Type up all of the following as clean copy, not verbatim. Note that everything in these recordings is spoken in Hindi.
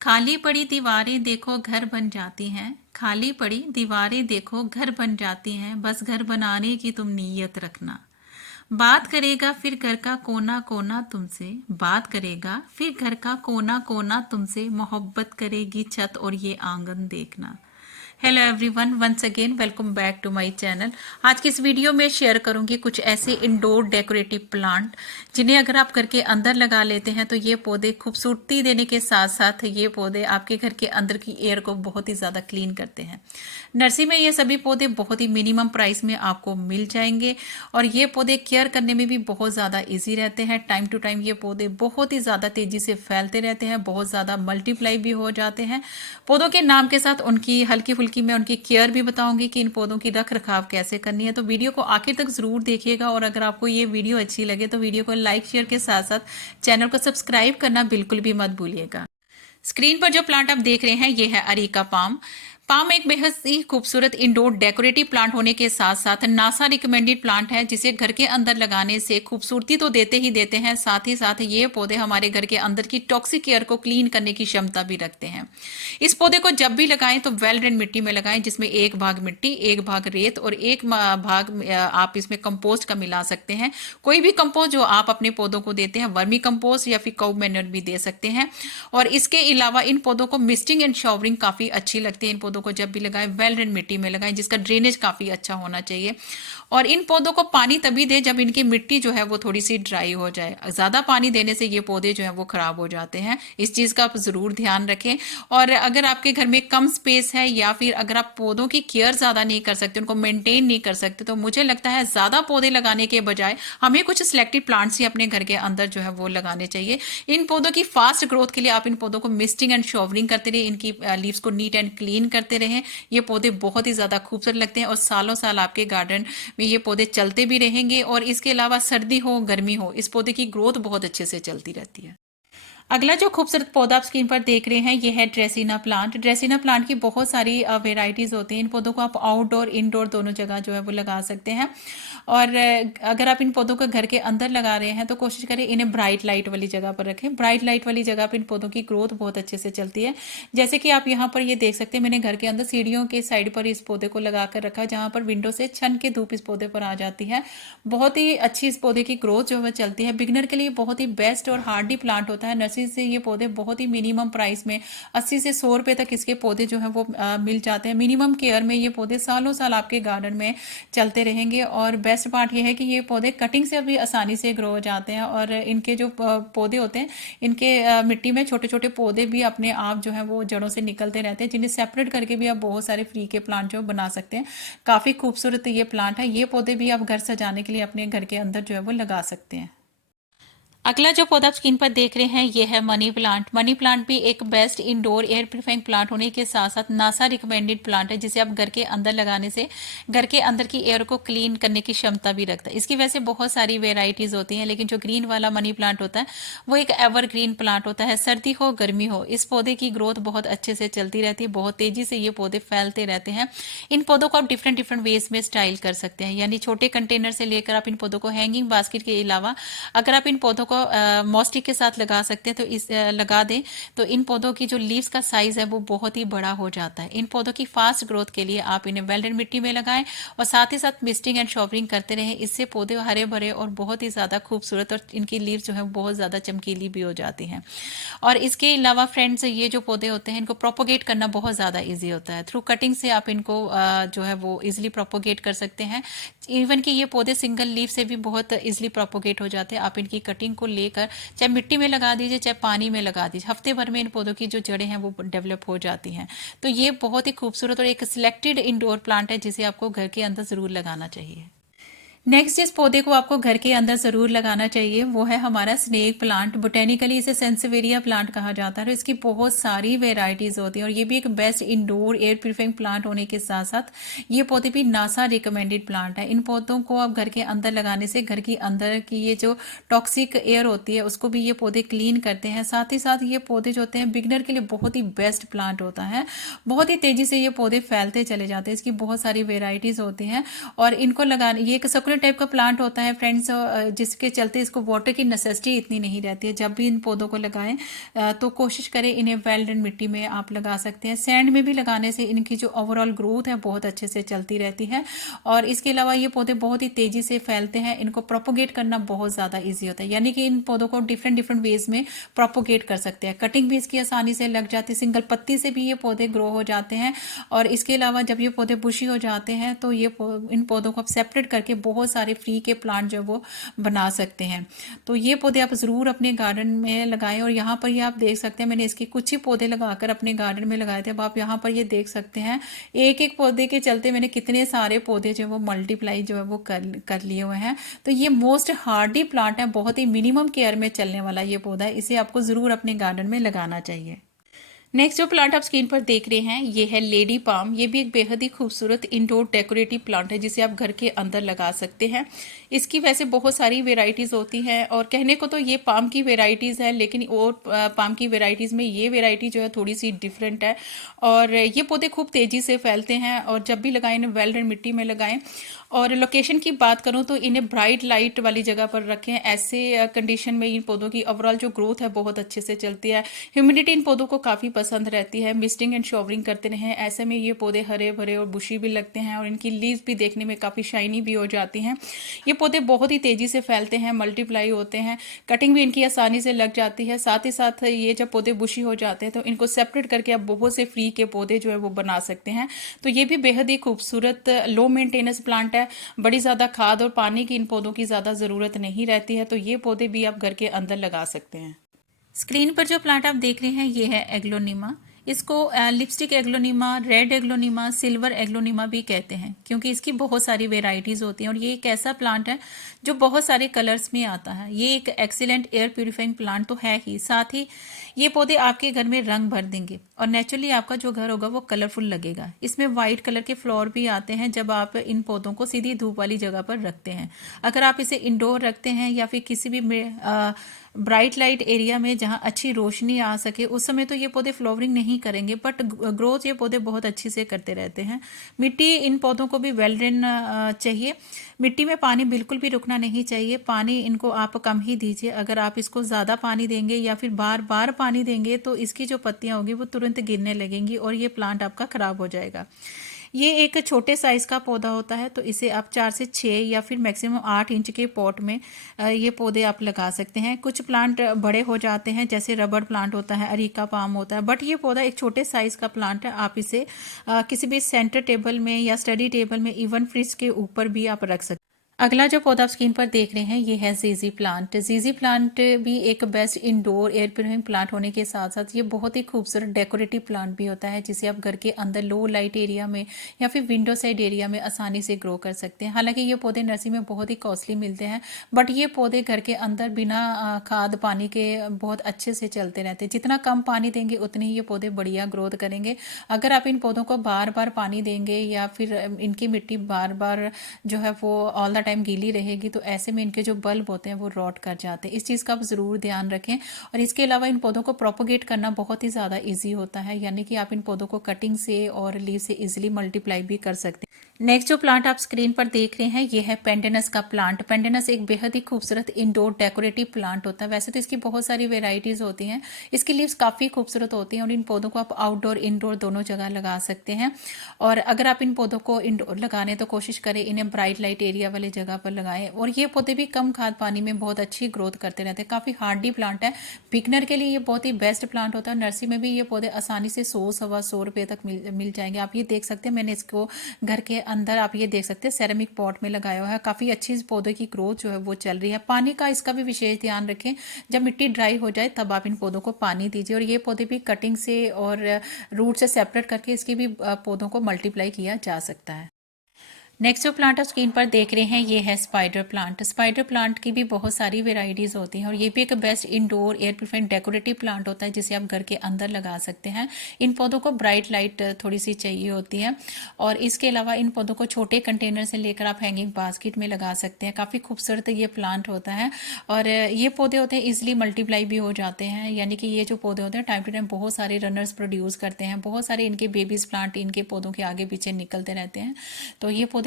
खाली पड़ी दीवारें देखो घर बन जाती हैं। खाली पड़ी दीवारें देखो घर बन जाती हैं, बस घर बनाने की तुम नीयत रखना। बात करेगा फिर घर का कोना कोना तुमसे, बात करेगा फिर घर का कोना कोना तुमसे, मोहब्बत करेगी छत और ये आंगन देखना। Hello everyone, once again welcome back to my channel. आज की इस वीडियो में शेयर करूंगी कुछ ऐसे इंडोर डेकोरेटिव प्लांट जिन्हें अगर आप घर के अंदर लगा लेते हैं तो ये पौधे खूबसूरती देने के साथ साथ ये पौधे आपके घर के अंदर की एयर को बहुत ही ज़्यादा क्लीन करते हैं। नर्सरी में ये सभी पौधे बहुत ही मिनिमम प्राइस में आपको मिल जाएंगे और ये पौधे केयर करने में भी बहुत ज़्यादा ईजी रहते हैं। टाइम टू टाइम ये पौधे बहुत ही ज़्यादा तेज़ी से फैलते रहते हैं, बहुत ज़्यादा मल्टीप्लाई भी हो जाते हैं। पौधों के नाम के साथ उनकी हल्की फुल्की मैं उनकी केयर भी बताऊंगी कि इन पौधों की रख रखाव कैसे करनी है। तो वीडियो को आखिर तक जरूर देखिएगा और अगर आपको ये वीडियो अच्छी लगे तो वीडियो को लाइक शेयर के साथ साथ चैनल को सब्सक्राइब करना बिल्कुल भी मत भूलिएगा। स्क्रीन पर जो प्लांट आप देख रहे हैं ये है अरीका पाम। पाम एक बेहद ही खूबसूरत इंडोर डेकोरेटिव प्लांट होने के साथ साथ नासा रिकमेंडेड प्लांट है, जिसे घर के अंदर लगाने से खूबसूरती तो देते ही देते हैं, साथ ही साथ ये पौधे हमारे घर के अंदर की टॉक्सिक एयर को क्लीन करने की क्षमता भी रखते हैं। इस पौधे को जब भी लगाएं तो वेल ड्रेन मिट्टी में लगाएं, जिसमें एक भाग मिट्टी, एक भाग रेत और एक भाग आप इसमें कंपोस्ट का मिला सकते हैं। कोई भी कंपोस्ट जो आप अपने पौधों को देते हैं, वर्मी कंपोस्ट या फिर काउ मैन्योर भी दे सकते हैं। और इसके अलावा इन पौधों को मिस्टिंग एंड शावरिंग काफी अच्छी लगती है। इन पौधों को जब भी लगाएं वेल ड्रेन मिट्टी में लगाएं, जिसका ड्रेनेज काफी अच्छा होना चाहिए। और इन पौधों को पानी तभी दें जब इनकी मिट्टी जो है वो थोड़ी सी ड्राई हो जाए। ज्यादा पानी देने से ये पौधे जो है वो खराब हो जाते हैं, इस चीज का आप जरूर ध्यान रखें। और अगर आपके घर में कम स्पेस है या फिर अगर आप पौधों की केयर ज्यादा नहीं कर सकते, उनको मेंटेन नहीं कर सकते, तो मुझे लगता है ज्यादा पौधे लगाने के बजाय हमें कुछ सिलेक्टेड प्लांट्स ही अपने घर के अंदर जो है वो लगाने चाहिए। इन पौधों की फास्ट ग्रोथ के लिए आप इन पौधों को मिस्टिंग एंड शॉवरिंग करते रहे, इनकी लीव्स को नीट एंड क्लीन करते रहें। ये पौधे बहुत ही ज्यादा खूबसूरत लगते हैं और सालों साल आपके गार्डन में ये पौधे चलते भी रहेंगे। और इसके अलावा सर्दी हो गर्मी हो, इस पौधे की ग्रोथ बहुत अच्छे से चलती रहती है। अगला जो खूबसूरत पौधा आप स्क्रीन पर देख रहे हैं ये है ड्रेसिना प्लांट। ड्रेसिना प्लांट की बहुत सारी वेराइटीज होती हैं। इन पौधों को आप आउटडोर इंडोर दोनों जगह जो है वो लगा सकते हैं। और अगर आप इन पौधों को घर के अंदर लगा रहे हैं तो कोशिश करें इन्हें ब्राइट लाइट वाली जगह पर रखें। ब्राइट लाइट वाली जगह पर इन पौधों की ग्रोथ बहुत अच्छे से चलती है। जैसे कि आप यहाँ पर ये देख सकते हैं, मैंने घर के अंदर सीढ़ियों के साइड पर इस पौधे को लगा कर रखा, जहाँ पर विंडो से छन के धूप इस पौधे पर आ जाती है। बहुत ही अच्छी इस पौधे की ग्रोथ जो है चलती है। बिगनर के लिए बहुत ही बेस्ट और हार्डी प्लांट होता है। नर्सरी से ये पौधे बहुत ही मिनिमम प्राइस में 80 से 100 रुपए तक इसके पौधे जो है वो मिल जाते हैं। मिनिमम केयर में ये पौधे सालों साल आपके गार्डन में चलते रहेंगे। और बेस्ट पार्ट ये है कि ये पौधे कटिंग से भी आसानी से ग्रो हो जाते हैं। और इनके जो पौधे होते हैं, इनके मिट्टी में छोटे छोटे पौधे भी अपने आप जो है वो जड़ों से निकलते रहते हैं, जिन्हें सेपरेट करके भी आप बहुत सारे फ्री के प्लांट जो बना सकते हैं। काफी खूबसूरत ये प्लांट है। ये पौधे भी आप घर सजाने के लिए अपने घर के अंदर जो है वो लगा सकते हैं। अगला जो पौधा आप स्क्रीन पर देख रहे हैं ये है मनी प्लांट। मनी प्लांट भी एक best indoor air purifying plant होने के साथ साथ नासा रिकमेंडेड प्लांट है, जिसे आप घर के अंदर लगाने से घर के अंदर की एयर को क्लीन करने की क्षमता भी रखता है। इसकी वैसे बहुत सारी वेराइटीज होती हैं, लेकिन जो ग्रीन वाला मनी प्लांट होता है वो एक एवरग्रीन प्लांट होता है। सर्दी हो गर्मी हो, इस पौधे की ग्रोथ बहुत अच्छे से चलती रहती है। बहुत तेजी से ये पौधे फैलते रहते हैं। इन पौधों को आप डिफरेंट डिफरेंट वेज में स्टाइल कर सकते हैं, यानी छोटे कंटेनर से लेकर आप इन पौधों को हैंगिंग बास्केट के अलावा अगर आप इन पौधों को मॉस्टिक के साथ लगा सकते हैं तो लगा दें तो इन पौधों की जो लीव्स का साइज है वो बहुत ही बड़ा हो जाता है। इन पौधों की फास्ट ग्रोथ के लिए आप इन्हें वेल्डेड मिट्टी में लगाएं और साथ ही साथ मिस्टिंग एंड शॉवरिंग करते रहें। इससे पौधे हरे भरे और बहुत ही ज्यादा खूबसूरत और इनकी लीव्स जो है बहुत ज्यादा चमकीली भी हो जाती हैं। और इसके अलावा फ्रेंड्स, ये जो पौधे होते हैं इनको प्रोपोगेट करना बहुत ज्यादा ईजी होता है। थ्रू कटिंग से आप इनको जो है वो इजिली प्रोपोगेट कर सकते हैं। इवन कि ये पौधे सिंगल लीफ से भी बहुत इजिली प्रोपोगेट हो जाते हैं। आप इनकी कटिंग को लेकर चाहे मिट्टी में लगा दीजिए चाहे पानी में लगा दीजिए, हफ्ते भर में इन पौधों की जो जड़ें हैं वो डेवलप हो जाती हैं। तो ये बहुत ही खूबसूरत और एक सिलेक्टेड इंडोर प्लांट है जिसे आपको घर के अंदर जरूर लगाना चाहिए। नेक्स्ट जिस पौधे को आपको घर के अंदर जरूर लगाना चाहिए वो है हमारा स्नेक प्लांट। बोटेनिकली इसे सेंसिवेरिया प्लांट कहा जाता है। इसकी बहुत सारी वेराइटीज होती हैं और ये भी एक best indoor air purifying plant होने के साथ साथ ये पौधे भी नासा रिकमेंडेड प्लांट है। इन पौधों को आप घर के अंदर लगाने से घर के अंदर की ये जो टॉक्सिक एयर होती है उसको भी ये पौधे क्लीन करते हैं। साथ ही साथ ये पौधे जो होते हैं बिगनर के लिए बहुत ही बेस्ट प्लांट होता है। बहुत ही तेजी से ये पौधे फैलते चले जाते हैं। इसकी बहुत सारी वेराइटीज होती हैं और इनको लगाने, ये एक सक्यूलेंट टाइप का प्लांट होता है फ्रेंड्स, जिसके चलते इसको वाटर की नेसेसिटी इतनी नहीं रहती है। जब भी इन पौधों को लगाएं तो कोशिश करें इन्हें वेल ड्रेन मिट्टी में आप लगा सकते हैं। सैंड में भी लगाने से इनकी जो ओवरऑल ग्रोथ है बहुत अच्छे से चलती रहती है। और इसके अलावा ये पौधे बहुत ही तेजी से फैलते हैं, इनको प्रोपोगेट करना बहुत ज़्यादा ईजी होता है, यानी कि इन पौधों को डिफरेंट डिफरेंट वेज में प्रोपोगेट कर सकते हैं। कटिंग भी इसकी आसानी से लग जाती है, सिंगल पत्ती से भी ये पौधे ग्रो हो जाते हैं। और इसके अलावा जब ये पौधे बुशी हो जाते हैं तो ये इन पौधों को आप सेपरेट करके बहुत सारे फ्री के प्लांट जो वो बना सकते हैं। तो ये पौधे आप ज़रूर अपने गार्डन में लगाएं। और यहाँ पर ये आप देख सकते हैं, मैंने इसके कुछ ही पौधे लगाकर अपने गार्डन में लगाए थे। अब आप यहाँ पर ये देख सकते हैं एक एक पौधे के चलते मैंने कितने सारे पौधे जो वो मल्टीप्लाई जो है वो कर लिए हुए हैं। तो ये मोस्ट हार्डी प्लांट है, बहुत ही मिनिमम केयर में चलने वाला ये पौधा है, इसे आपको ज़रूर अपने गार्डन में लगाना चाहिए। नेक्स्ट जो प्लांट आप स्क्रीन पर देख रहे हैं ये है लेडी पाम। ये भी एक बेहद ही खूबसूरत इंडोर डेकोरेटिव प्लांट है जिसे आप घर के अंदर लगा सकते हैं। इसकी वैसे बहुत सारी वेराइटीज़ होती हैं और कहने को तो ये पाम की वेराइटीज़ है, लेकिन और पाम की वेराइटीज़ में ये वेराइटी जो है थोड़ी सी डिफरेंट है। और ये पौधे खूब तेज़ी से फैलते हैं और जब भी लगाएं इन्हें वेल ड्रेन मिट्टी में लगाएं। और लोकेशन की बात करूं तो इन्हें ब्राइट लाइट वाली जगह पर रखें। ऐसे कंडीशन में इन पौधों की ओवरऑल जो ग्रोथ है बहुत अच्छे से चलती है। ह्यूमिडिटी इन पौधों को काफ़ी पसंद रहती है। मिस्टिंग एंड शॉवरिंग करते रहें, ऐसे में ये पौधे हरे भरे और बुशी भी लगते हैं और इनकी लीव्स भी देखने में काफ़ी शाइनी भी हो जाती हैं। ये पौधे बहुत ही तेज़ी से फैलते हैं, मल्टीप्लाई होते हैं, कटिंग भी इनकी आसानी से लग जाती है। साथ ही साथ ये जब पौधे बुशी हो जाते हैं तो इनको सेपरेट करके आप बहुत से फ्री के पौधे जो है वो बना सकते हैं। तो ये भी बेहद ही खूबसूरत लो मेंटेनेंस प्लांट है। बड़ी ज़्यादा खाद और पानी की इन पौधों की ज़्यादा ज़रूरत नहीं रहती है। तो ये पौधे भी आप घर के अंदर लगा सकते हैं। स्क्रीन पर जो प्लांट आप देख रहे हैं ये है एग्लोनिमा। इसको lipstick aglaonema, red aglaonema, silver aglaonema भी कहते हैं क्योंकि इसकी बहुत सारी वेराइटीज़ होती हैं। और ये एक ऐसा प्लांट है जो बहुत सारे कलर्स में आता है। ये एक एक्सीलेंट एयर प्यूरिफाइंग प्लांट तो है ही, साथ ही ये पौधे आपके घर में रंग भर देंगे और नेचुरली आपका जो घर होगा वो कलरफुल लगेगा। इसमें वाइट कलर के फ्लावर भी आते हैं जब आप इन पौधों को सीधी धूप वाली जगह पर रखते हैं। अगर आप इसे इंडोर रखते हैं या फिर किसी भी ब्राइट लाइट एरिया में जहां अच्छी रोशनी आ सके उस समय तो ये पौधे फ्लावरिंग नहीं करेंगे, बट ग्रोथ ये पौधे बहुत अच्छी से करते रहते हैं। मिट्टी इन पौधों को भी वेल ड्रेन चाहिए। मिट्टी में पानी बिल्कुल भी रुकना नहीं चाहिए। पानी इनको आप कम ही दीजिए। अगर आप इसको ज़्यादा पानी देंगे या फिर बार बार पानी देंगे तो इसकी जो पत्तियां होगी वो तुरंत गिरने लगेंगी और ये प्लांट आपका ख़राब हो जाएगा। ये एक छोटे साइज़ का पौधा होता है, तो इसे आप 4 से 6 या फिर मैक्सिमम 8 इंच के पॉट में ये पौधे आप लगा सकते हैं। कुछ प्लांट बड़े हो जाते हैं जैसे रबड़ प्लांट होता है, अरीका पाम होता है, बट ये पौधा एक छोटे साइज़ का प्लांट है। आप इसे किसी भी सेंटर टेबल में या स्टडी टेबल में, इवन फ्रिज के ऊपर भी आप रख सकते हैं। अगला जो पौधा आप स्क्रीन पर देख रहे हैं ये है जीजी प्लांट। जीजी प्लांट भी एक best indoor air purifying plant होने के साथ साथ ये बहुत ही खूबसूरत डेकोरेटिव प्लांट भी होता है जिसे आप घर के अंदर लो लाइट एरिया में या फिर विंडो साइड एरिया में आसानी से ग्रो कर सकते हैं। हालांकि ये पौधे नर्सरी में बहुत ही कॉस्टली मिलते हैं, बट ये पौधे घर के अंदर बिना खाद पानी के बहुत अच्छे से चलते रहते हैं। जितना कम पानी देंगे उतने ही ये पौधे बढ़िया ग्रोथ करेंगे। अगर आप इन पौधों को बार बार पानी देंगे या फिर इनकी मिट्टी बार बार जो है वो ऑल द टाइम गीली रहेगी तो ऐसे में इनके जो बल्ब होते हैं वो रॉट कर जाते हैं। इस चीज़ का आप ज़रूर ध्यान रखें। और इसके अलावा इन पौधों को प्रोपोगेट करना बहुत ही ज़्यादा इजी होता है, यानी कि आप इन पौधों को कटिंग से और लीव से इजीली मल्टीप्लाई भी कर सकते हैं। नेक्स्ट जो प्लांट आप स्क्रीन पर देख रहे हैं ये है पेंडेनस का प्लांट। पेंडेनस एक बेहद ही खूबसूरत इंडोर डेकोरेटिव प्लांट होता है। वैसे तो इसकी बहुत सारी वेराइटीज़ होती हैं, इसकी लीव्स काफ़ी खूबसूरत होती हैं और इन पौधों को आप आउटडोर इंडोर दोनों जगह लगा सकते हैं। और अगर आप इन पौधों को इंडोर लगाने तो कोशिश करें इन्हें ब्राइट लाइट एरिया वाले जगह पर लगाएं। और ये पौधे भी कम खाद पानी में बहुत अच्छी ग्रोथ करते रहते हैं। काफ़ी हार्डी प्लांट है, बिगनर के लिए ये बहुत ही बेस्ट प्लांट होता है। नर्सरी में भी ये पौधे आसानी से 100-125 रुपये तक मिल जाएंगे। आप ये देख सकते हैं, मैंने इसको घर के अंदर आप ये देख सकते हैं सेरेमिक पॉट में लगाया हुआ है। काफ़ी अच्छी इस पौधे की ग्रोथ जो है वो चल रही है। पानी का इसका भी विशेष ध्यान रखें, जब मिट्टी ड्राई हो जाए तब आप इन पौधों को पानी दीजिए। और ये पौधे भी कटिंग से और रूट से सेपरेट करके इसकी भी पौधों को मल्टीप्लाई किया जा सकता है। नेक्स्ट जो प्लांट आप स्क्रीन पर देख रहे हैं ये है स्पाइडर प्लांट। स्पाइडर प्लांट की भी बहुत सारी वेराइटीज़ होती हैं और ये भी एक best indoor air purifying decorative plant होता है जिसे आप घर के अंदर लगा सकते हैं। इन पौधों को ब्राइट लाइट थोड़ी सी चाहिए होती है और इसके अलावा इन पौधों को छोटे कंटेनर से लेकर आप हैंगिंग बास्केट में लगा सकते हैं। काफ़ी खूबसूरत ये प्लांट होता है और ये पौधे होते हैं ईजिली मल्टीप्लाई भी हो जाते हैं, यानी कि ये जो पौधे होते हैं टाइम टू टाइम बहुत सारे रनर्स प्रोड्यूस करते हैं। बहुत सारे इनके बेबीज प्लांट इनके पौधों के आगे पीछे निकलते रहते हैं। तो ये पौधे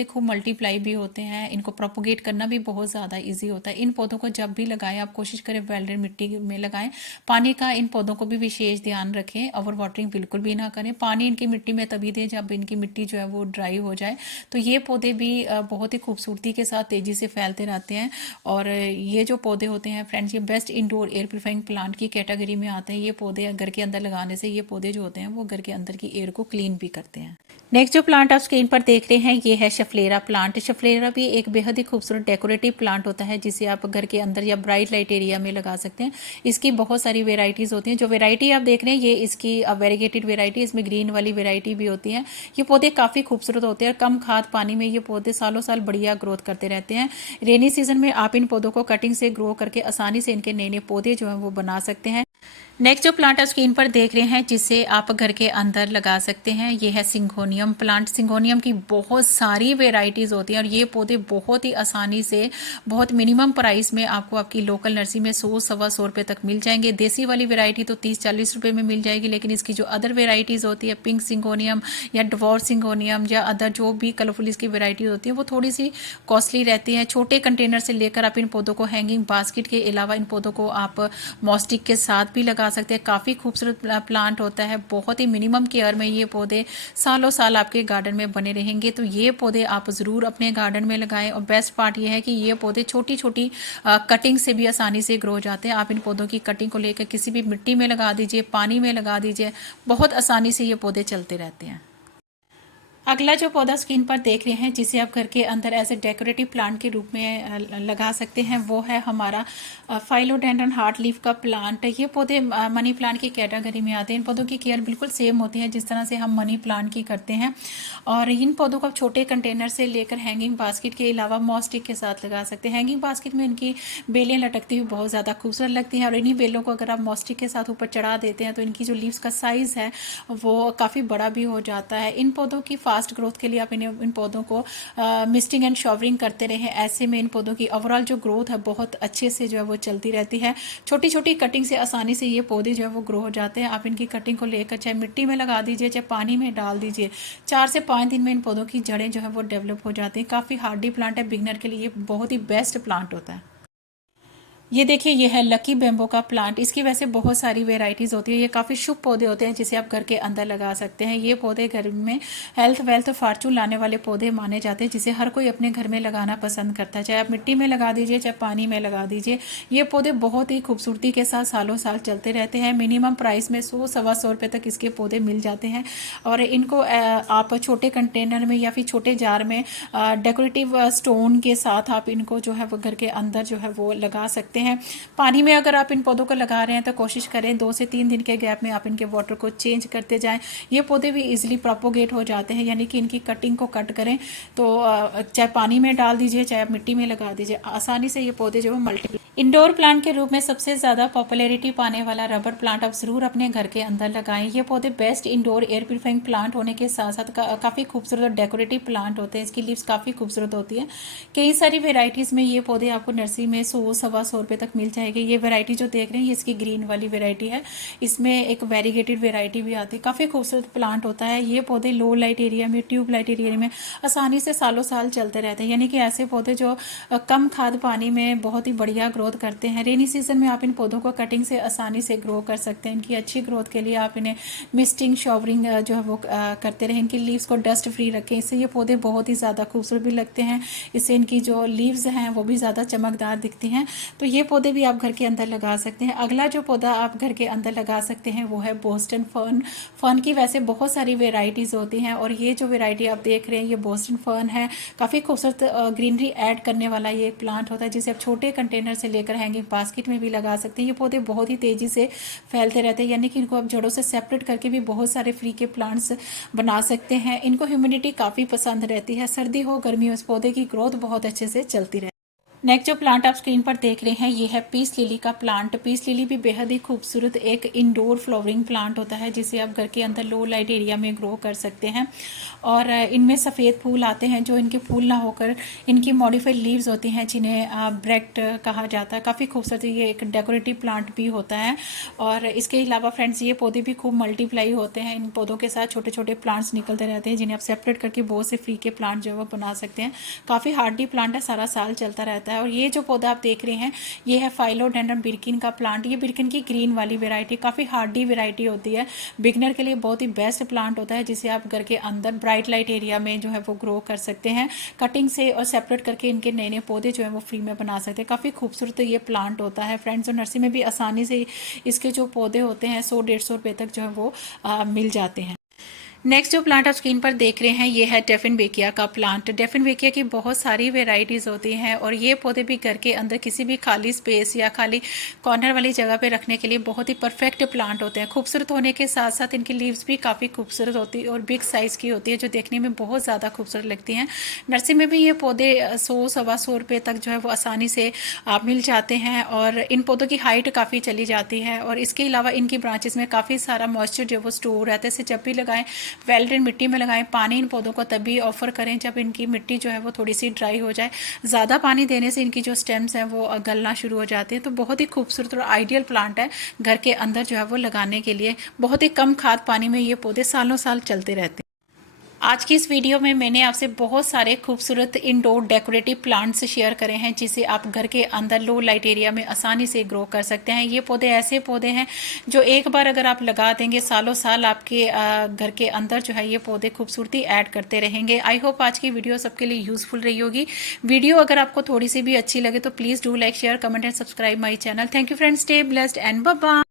पौधे खूब मल्टीप्लाई भी होते हैं, इनको प्रोपोगेट करना भी बहुत ज़्यादा इजी होता है। इन पौधों को जब भी लगाएं आप कोशिश करें वेल्डेड मिट्टी में लगाएं। पानी का इन पौधों को भी विशेष ध्यान रखें, ओवर वाटरिंग बिल्कुल भी ना करें। पानी इनकी मिट्टी में तभी दें जब इनकी मिट्टी जो है वो ड्राई हो जाए। तो ये पौधे भी बहुत ही खूबसूरती के साथ तेज़ी से फैलते रहते हैं। और ये जो पौधे होते हैं फ्रेंड्स, ये best indoor air purifying plant की कैटेगरी में आते हैं। ये पौधे घर के अंदर लगाने से ये पौधे जो होते हैं वो घर के अंदर की एयर को क्लीन भी करते हैं। नेक्स्ट जो प्लांट आप स्क्रीन पर देख रहे हैं ये है शफलेरा प्लांट। शफलेरा भी एक बेहद ही खूबसूरत डेकोरेटिव प्लांट होता है जिसे आप घर के अंदर या ब्राइट लाइट एरिया में लगा सकते हैं। इसकी बहुत सारी वेराइटीज होती हैं। जो वेराइटी आप देख रहे हैं ये इसकी वेरीगेटेड वेराइटी, इसमें ग्रीन वाली वेराइटी भी होती है। ये पौधे काफ़ी खूबसूरत होते हैं और कम खाद पानी में ये पौधे सालों साल बढ़िया ग्रोथ करते रहते हैं। रेनी सीजन में आप इन पौधों को कटिंग से ग्रो करके आसानी से इनके नए नए पौधे जो हैं वो बना सकते हैं। नेक्स्ट जो प्लांट आप स्क्रीन पर देख रहे हैं जिसे आप घर के अंदर लगा सकते हैं ये है सिंगोनियम प्लांट। सिंगोनियम की बहुत सारी वेराइटीज़ होती हैं और ये पौधे बहुत ही आसानी से बहुत मिनिमम प्राइस में आपको आपकी लोकल नर्सरी में 100-125 रुपये तक मिल जाएंगे। देसी वाली वेराइटी तो 30-40 रुपये में मिल जाएगी, लेकिन इसकी जो अदर वेराइटीज़ होती है पिंक सिंगोनियम या डवार्फ सिंगोनियम या अदर जो भी कलरफुल इसकी वेराइटी होती है वो थोड़ी सी कॉस्टली रहती है। छोटे कंटेनर से लेकर आप इन पौधों को हैंगिंग बास्केट के अलावा इन पौधों को आप मॉस्टिक के साथ भी लगा सकते हैं। काफ़ी खूबसूरत प्लांट होता है, बहुत ही मिनिमम केयर में ये पौधे सालों साल आपके गार्डन में बने रहेंगे। तो ये पौधे आप ज़रूर अपने गार्डन में लगाएं। और बेस्ट पार्ट ये है कि ये पौधे छोटी छोटी कटिंग से भी आसानी से ग्रो हो जाते हैं। आप इन पौधों की कटिंग को लेकर किसी भी मिट्टी में लगा दीजिए, पानी में लगा दीजिए, बहुत आसानी से ये पौधे चलते रहते हैं। अगला जो पौधा स्क्रीन पर देख रहे हैं जिसे आप घर के अंदर एज ए डेकोरेटिव प्लांट के रूप में लगा सकते हैं वो है हमारा फाइलोडेंड्रन हार्ट लीफ का प्लांट। ये पौधे मनी प्लांट की कैटेगरी में आते हैं। इन पौधों की केयर बिल्कुल सेम होती है जिस तरह से हम मनी प्लांट की करते हैं। और इन पौधों को आप छोटे कंटेनर से लेकर हैंगिंग बास्केट के अलावा मॉस्टिक के साथ लगा सकते हैं। हैंगिंग बास्केट में इनकी बेलें लटकती हुई बहुत ज़्यादा खूबसूरत लगती हैं और इन्हीं बेलों को अगर आप मॉस्टिक के साथ ऊपर चढ़ा देते हैं तो इनकी जो लीव्स का साइज़ है वो काफ़ी बड़ा भी हो जाता है। इन पौधों की फास्ट ग्रोथ के लिए आप इन पौधों को मिस्टिंग एंड शॉवरिंग करते रहें। ऐसे में इन पौधों की ओवरऑल जो ग्रोथ है बहुत अच्छे से जो है वो चलती रहती है। छोटी छोटी कटिंग से आसानी से ये पौधे जो है वो ग्रो हो जाते हैं। आप इनकी कटिंग को लेकर चाहे मिट्टी में लगा दीजिए चाहे पानी में डाल दीजिए, 4 से 5 दिन में इन पौधों की जड़ें जो है वो डेवलप हो जाती हैं। काफ़ी हार्डी प्लांट है, बिगनर के लिए ये बहुत ही बेस्ट प्लांट होता है। ये देखिए ये है लकी बेम्बो का प्लांट। इसकी वैसे बहुत सारी वेराइटीज़ होती है। ये काफ़ी शुभ पौधे होते हैं जिसे आप घर के अंदर लगा सकते हैं। ये पौधे घर में हेल्थ वेल्थ फॉर्चून लाने वाले पौधे माने जाते हैं जिसे हर कोई अपने घर में लगाना पसंद करता है। चाहे आप मिट्टी में लगा दीजिए चाहे पानी में लगा दीजिए, ये पौधे बहुत ही खूबसूरती के साथ सालों साल चलते रहते हैं। मिनिमम प्राइस में 100-125 रुपये तक इसके पौधे मिल जाते हैं। और इनको आप छोटे कंटेनर में या फिर छोटे जार में डेकोरेटिव स्टोन के साथ आप इनको जो है वो घर के अंदर जो है वो लगा सकते हैं। पानी में अगर आप इन पौधों को लगा रहे हैं तो कोशिश करें 2 से 3 दिन के गैप में आप इनके वाटर को चेंज करते जाएं। ये पौधे भी इजीली प्रोपोगेट हो जाते हैं, यानी कि इनकी कटिंग को कट करें तो चाहे पानी में डाल दीजिए चाहे आप मिट्टी में लगा दीजिए, आसानी से ये पौधे जो है मल्टीप्लाई। इंडोर प्लांट के रूप में सबसे ज़्यादा पॉपुलैरिटी पाने वाला रबर प्लांट आप ज़रूर अपने घर के अंदर लगाएं। ये पौधे best indoor air purifying plant होने के साथ साथ काफ़ी खूबसूरत और डेकोरेटिव प्लांट होते हैं। इसकी लीव्स काफ़ी खूबसूरत होती है। कई सारी वेराइटीज़ में ये पौधे आपको नर्सरी में 100-125 रुपये तक मिल जाएगी। ये वेराइटी जो देख रहे हैं ये इसकी ग्रीन वाली वेराइटी है। इसमें एक वेरीगेटेड वेराइटी भी आती है। काफ़ी खूबसूरत प्लांट होता है। ये पौधे लो लाइट एरिया में, ट्यूब लाइट एरिया में आसानी से सालों साल चलते रहते हैं, यानी कि ऐसे पौधे जो कम खाद पानी में बहुत ही बढ़िया ग्रोथ करते हैं। रेनी सीजन में आप इन पौधों को कटिंग से आसानी से ग्रो कर सकते हैं। इनकी अच्छी ग्रोथ के लिए आप इन्हें मिस्टिंग शॉवरिंग जो है वो करते रहें। इनकी लीव्स को डस्ट फ्री रखें, इससे ये पौधे बहुत ही ज़्यादा खूबसूरत भी लगते हैं। इससे इनकी जो लीव्स हैं वो भी ज़्यादा चमकदार दिखती हैं। तो ये पौधे भी आप घर के अंदर लगा सकते हैं। अगला जो पौधा आप घर के अंदर लगा सकते हैं वो है बोस्टन फर्न। फर्न की वैसे बहुत सारी वेराइटीज़ होती हैं और ये जो वेराइटी आप देख रहे हैं ये बोस्टन फर्न है। काफ़ी खूबसूरत ग्रीनरी ऐड करने वाला ये प्लांट होता है जिसे आप छोटे कंटेनर से लेकर हैंगिंग बास्केट में भी लगा सकते हैं। ये पौधे बहुत ही तेज़ी से फैलते रहते हैं, यानी कि इनको आप जड़ों से सेपरेट करके भी बहुत सारे फ्री के प्लांट्स बना सकते हैं। इनको ह्यूमिडिटी काफ़ी पसंद रहती है, सर्दी हो गर्मी हो इस पौधे की ग्रोथ बहुत अच्छे से चलती रहती है। नेक्स्ट जो प्लांट आप स्क्रीन पर देख रहे हैं ये है पीस लिली का प्लांट। पीस लिली भी बेहद ही खूबसूरत एक इंडोर फ्लावरिंग प्लांट होता है जिसे आप घर के अंदर लो लाइट एरिया में ग्रो कर सकते हैं। और इनमें सफ़ेद फूल आते हैं जो इनके फूल ना होकर इनकी मॉडिफाइड लीव्स होती हैं जिन्हें ब्रेक्ट कहा जाता है। काफ़ी खूबसूरत ये एक डेकोरेटिव प्लांट भी होता है। और इसके अलावा फ्रेंड्स ये पौधे भी खूब मल्टीप्लाई होते हैं। इन पौधों के साथ छोटे छोटे प्लांट्स निकलते रहते हैं जिन्हें आप सेपरेट करके बहुत से फ्री के प्लांट जो है वो बना सकते हैं। काफ़ी हार्डी प्लांट है, सारा साल चलता रहता है। और ये जो पौधा आप देख रहे हैं ये है फाइलोडेंड्रम बिर्किन का प्लांट। ये बिर्किन की ग्रीन वाली वेराइटी काफ़ी हार्डी वेराइटी होती है। बिगनर के लिए बहुत ही बेस्ट प्लांट होता है जिसे आप घर के अंदर ब्राइट लाइट एरिया में जो है वो ग्रो कर सकते हैं। कटिंग से और सेपरेट करके इनके नए नए पौधे जो है वो फ्री में बना सकते हैं। काफ़ी खूबसूरत ये प्लांट होता है फ्रेंड्स। और नर्सरी में भी आसानी से इसके जो पौधे होते हैं 100-150 रुपये तक जो है वो मिल जाते हैं। नेक्स्ट जो प्लांट आप स्क्रीन पर देख रहे हैं ये है डेफिनबेकिया का प्लांट। डेफिनबेकिया की बहुत सारी वेराइटीज़ होती हैं और ये पौधे भी घर के अंदर किसी भी खाली स्पेस या खाली कॉर्नर वाली जगह पे रखने के लिए बहुत ही परफेक्ट प्लांट होते हैं। खूबसूरत होने के साथ साथ इनकी लीव्स भी काफ़ी खूबसूरत होती है और बिग साइज़ की होती है जो देखने में बहुत ज़्यादा खूबसूरत लगती हैं। नर्सरी में भी ये पौधे 100-125 रुपये तक जो है वो आसानी से मिल जाते हैं और इन पौधों की हाइट काफ़ी चली जाती है। और इसके अलावा इनकी ब्रांचेस में काफ़ी सारा मॉइस्चर जो वो स्टोर रहता है। इसे जब भी लगाएं वेल ड्रेन मिट्टी में लगाएं। पानी इन पौधों को तभी ऑफर करें जब इनकी मिट्टी जो है वो थोड़ी सी ड्राई हो जाए। ज़्यादा पानी देने से इनकी जो स्टेम्स हैं वो गलना शुरू हो जाती है। तो बहुत ही खूबसूरत और आइडियल प्लांट है घर के अंदर जो है वो लगाने के लिए। बहुत ही कम खाद पानी में ये पौधे सालों साल चलते रहते हैं। आज की इस वीडियो में मैंने आपसे बहुत सारे खूबसूरत इंडोर डेकोरेटिव प्लांट्स शेयर करे हैं जिसे आप घर के अंदर लो लाइट एरिया में आसानी से ग्रो कर सकते हैं। ये पौधे ऐसे पौधे हैं जो एक बार अगर आप लगा देंगे सालों साल आपके घर के अंदर जो है ये पौधे खूबसूरती ऐड करते रहेंगे। आई होप आज की वीडियो सबके लिए यूजफुल रही होगी। वीडियो अगर आपको थोड़ी सी भी अच्छी लगे तो please do like share comment and subscribe my channel. Thank you friends, stay blessed and bye bye.